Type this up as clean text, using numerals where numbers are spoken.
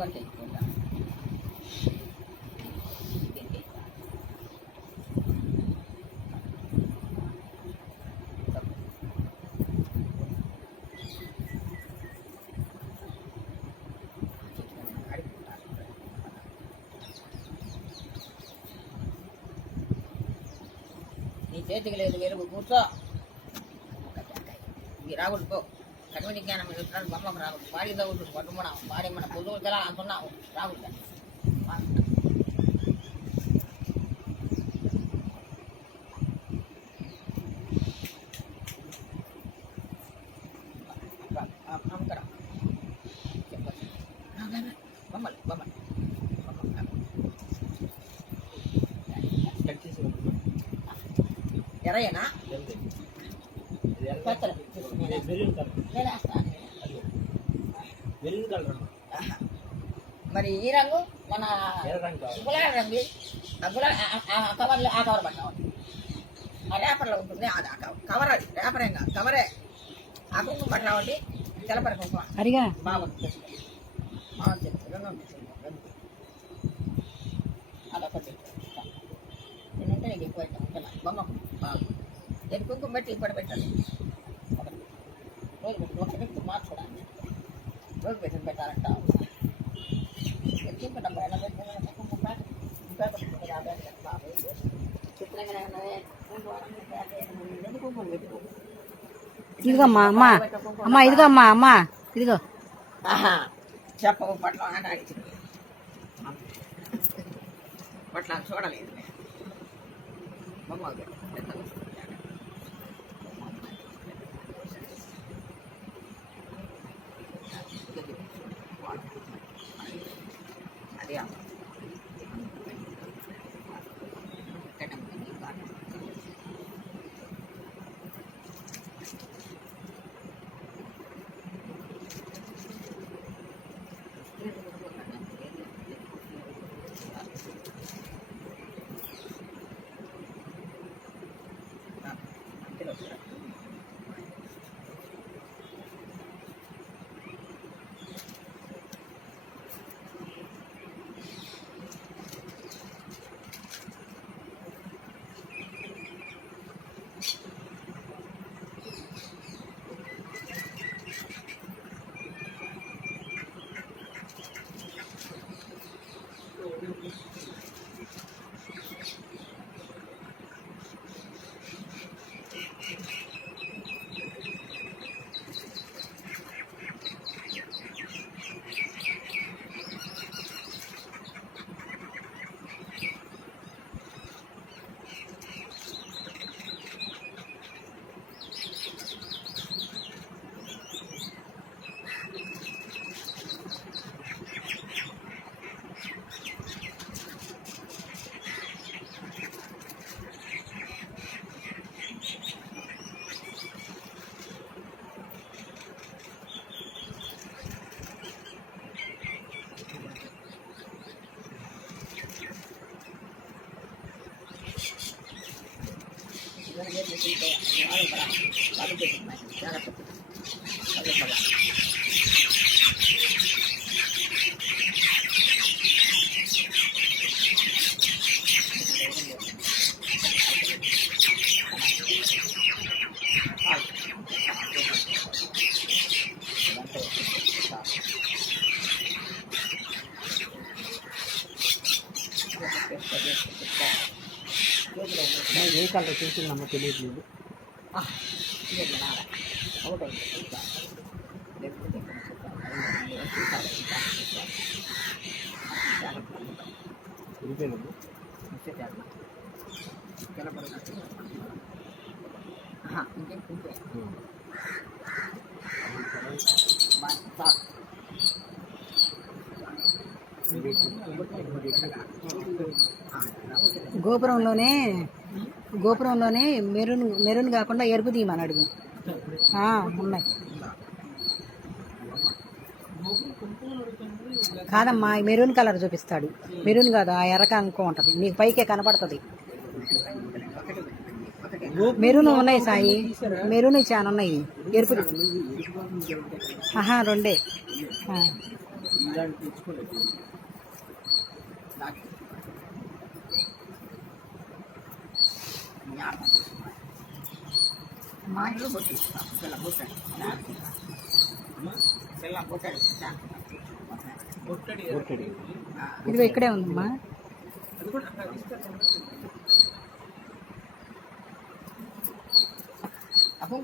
వరకు ఎక్కువ నీ చేతికి లేదు వెలుగు కూర్చో ఈ రాగుడు పో కఠిన జ్ఞానం చెప్తున్నాడు బొమ్మకు రాగుడు బాడీ తగ్గుతుంది పట్టుకున్నావు బాడీ మన పొద్దుకు తెలా అంటున్నావు రాగుడు అమ్ముతారా చెప్పచ్చు బొమ్మలు బొమ్మలు ఎర్రయ్యనా మరి ఈ రంగు మన గులాబీ రంగు కవర్లో ఆ కవర్ పట్టాం ఆ రేపర్లో ఉంటుంది అది ఆ కవర్ అది రేపర్ ఏం కాదు కవరే ఆ కుంకుమ పట్టామండి తెల్లపరి కుంకుమ అడిగా బాగుంది బాగుంది రెండు ఉంటుంది అదొకటి నేనంటే నీకు ఎక్కువ ఉంటున్నా బొమ్మ బాగుంది నేను కుంకుమ పెట్టి ఇప్పుడు పెట్టాలి రోజు పెట్టి ఒకటి పెట్టి మార్చుకోవడానికి రోజు పెట్టి పెట్టాలంట కుంకుమ డబ్బా ఎలా పెట్టాలంటే కుంకుమ బాబు కుంకుమ పెట్టుకో ఇదిగోమ్మా అమ్మా అమ్మా ఇదిగో అమ్మా అమ్మా ఇదిగో చెప్పవు పట్ల అడిగి పట్ల చూడలేదు బొమ్మ అదే ఏ కలర్ చూసిందమ్మా తెలియట్లేదు గోపురంలోనే మెరూన్ కాకుండా ఎరుపు తీయమని అడుగు. ఉన్నాయి కాదమ్మా, మెరూన్ కలర్ చూపిస్తాడు. మెరూన్ కాదు, ఆ ఎర్రక అంకో ఉంటుంది, నీకు పైకే కనపడుతుంది. మెరూన్ ఉన్నాయి సాయి, మెరూన్ చాలా ఉన్నాయి. ఎరుపు రెండే. ఇలాంటి తెచ్చుకోలేదు. మా ఇంట్లో కొట్టిస్తాం పిల్ల బుట్టడి పిల్ల బుట్టడి ఒట్టడి. ఇదిగో ఇక్కడే ఉందమ్మా. అది కూడా అక్కడ తీసుకెళ్తాను. అప్పుడు